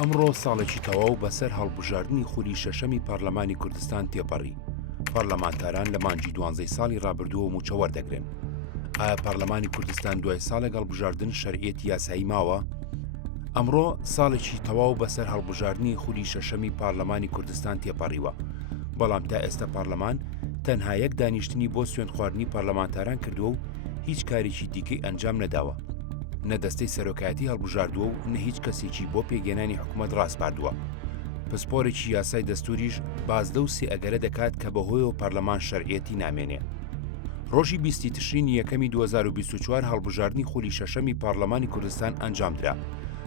ئەمڕۆ ساڵێکی تەواو بەسەر هەڵبژاردننی خولی شەشەمی پارلەمانی کوردستان تێپەڕی. پارلەمانتاران لە مانگی 12 ساڵی ڕابردووە موچەوەر دەگرن. ئایا پارلەمانی کوردستان دوای ساڵێک هەڵبژاردن شەرعیەتی یاسایی ماوە؟ ئەمڕۆ ساڵێکی تەواو بەسەر هەڵبژاردننی خولی شەشەمی پارلەمانی کوردستان تێپەڕیوە. بەڵام تا ئێستا پارلەمان تەنها یەک دانیشتنی بۆ سوێند خواردنی پارلەمانتاران کردووە و هیچ کارێکی دیکەی ئەنجام نەداوە. نە دەستەی سەرۆکایەتی هەڵبژاردووە و نە هیچ کەسێکی بۆ پێگەێنانی حکوومەت ڕاستپاردووە. پسپۆرێکی یاسای دەستوریش بازدە و سێئەگەرە دەکات کە بەهۆیەوە پەرلەمان شەرعیەتی نامێنێ. ڕۆژی 20 تشرینی یەکەمی 2024 هەڵبژاردننی خولی شەشەمی پارلەمانی کوردستان ئەنجامدرا.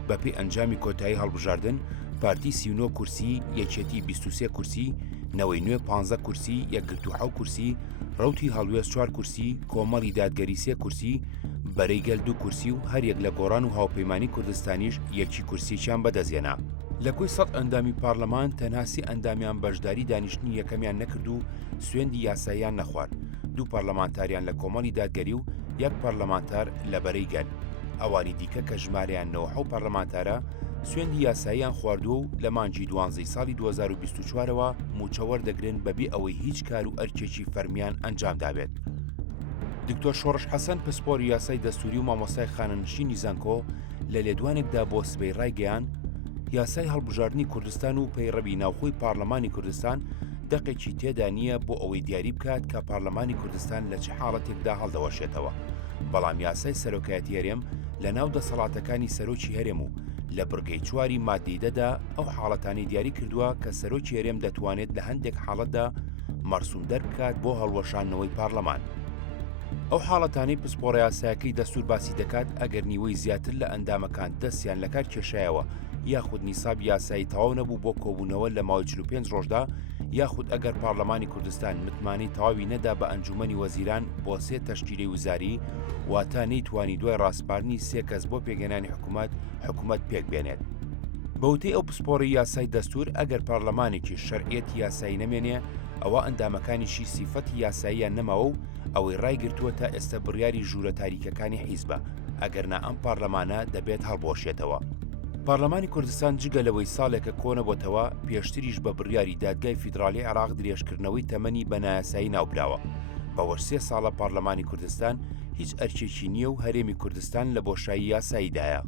بەپێی ئەنجامی کۆتایی هەڵبژاردن، پارتی 39 کورسی، یەکێتی 23 کورسی، نەوەی نوێ 15 کورسی، یەکگرتوحەو کورسی، ڕەوتی هەڵوێست 4 کورسی، کۆمەڵی دادگەری 3 کورسی، بەرەیگەل 2 کورسی و هەریەک لە گۆڕان و هاوپەیمانی کوردستانیش یەکی کورسییان بەدەستهێنا. لە کۆی 100 ئەندامی پارلەمان تەنها 30 ئەندامیان بەشداری دانیشتنی یەکەمیان نەکرد و سوێندی یاساییان نەخوارد. 2 پارلەمانتاریان لە کۆمەڵی دادگەری و 1 پارلەمانتار لە بەرەیگەل. ئەوانی دیکە کە ژمارەیان 97 پارلەمانتارە سوێندی یاساییان خواردووە و لە مانگی 12 ساڵی 2024ەوە موچەوەر دەگرن بەبێ ئەوەی هیچ کار و ئەرکێکی فەرمیان ئەنجام دابێت. دکتۆر شۆڕش حەسەن پسپۆری یاسای دەستوری و مامۆستای خانەنشینی زانکۆ لە لێدوانێکدا بۆ سبەی ڕایگەیان یاسای هەڵبژاردننی کوردستان و پەیڕەوی ناوخۆی پارلەمانی کوردستان دەقێکی تێدا نییە بۆ ئەوەی دیاری بکات کە پارلەمانی کوردستان لە چ حاڵەتێکدا هەڵدەوەشێتەوە. بەڵام یاسای سەرۆکایەتی هەرێم لە ناو دەسەڵاتەکانی سەرۆکی هەرێم و لە بڕگەی 4 مادەی دەدا ئەو حاڵەتانی دیاری کردووە کە سەرۆکی هەرێم دەتوانێت لە هەندێک حاڵەتدا مەرسوم دەربکات بۆ هەڵوەشانەوەی پارلەمان. ئەو حاڵەتانی پسپۆڕە یاسایەکەی دەستور باسی دەکات ئەگەر نیوەی زیاتر لە ئەندامەکان دەستیان لە کار کێشایەوە یاخود نیساب یاسایی تەواو نەبوو بۆ کۆبوونەوە لە ماوەی 45 ڕۆژدا، یاخود ئەگەر پارلەمانی کوردستان متمانەی تەواوی نەدا بە ئەنجومەنی وەزیران بۆ 3 تەشکیلەی وزاری، واتە نەیتوانی دوای ڕاستپاردنی 3 کەس بۆ پێگەێنانی حکوومەت پێک بێنێت. بەوتەی ئەو پسپۆڕی یاسای دەستور ئەگەر پارلەمانێکی شەرعیەتی یاسایی نەمێنێ ئەوە ئەندامەکانیشی سیفەتی یاساییان نەماوە و ئەوەی ڕایگرتووە تا ئێستا بڕیاری ژوورە تاریکەکانی حیزبە، ئەگەرنا ئەم پارلەمانە دەبێت هەڵبۆشێتەوە. پارلەمانی کوردستان جگە لەوەی ساڵێکە کۆنەبۆتەوە پێشتریش بە بڕیاری دادگای فیدراڵی عێراق درێژکردنەوەی تەمەنی بە نایاسایی ناوبراوە. بەوە 3 ساڵە پارلەمانی کوردستان هیچ ئەرکێکی نییە و هەرێمی کوردستان لە بۆشایی یاساییدایە.